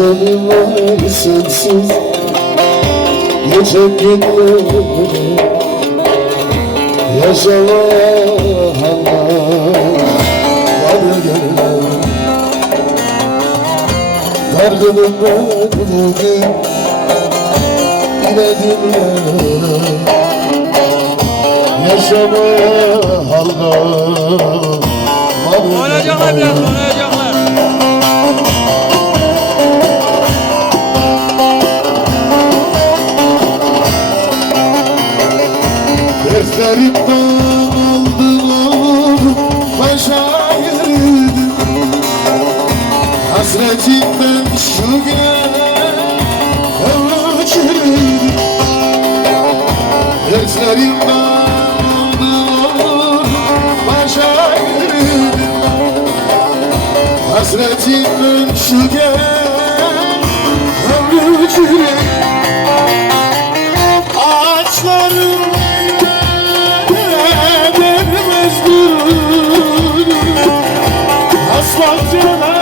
sonu var sensiz. Günleri Yaşamaya Var gönlüm Dargınım ben bugün Yine dinle Yaşamaya hallar Var Oynayacaklar biraz oynayacaklar. Defterimden aldılar başa girdim Hasretimden şu gel ölçürdüm Defterimden aldılar başa girdim Hasretimden şu gel Aslan Cemal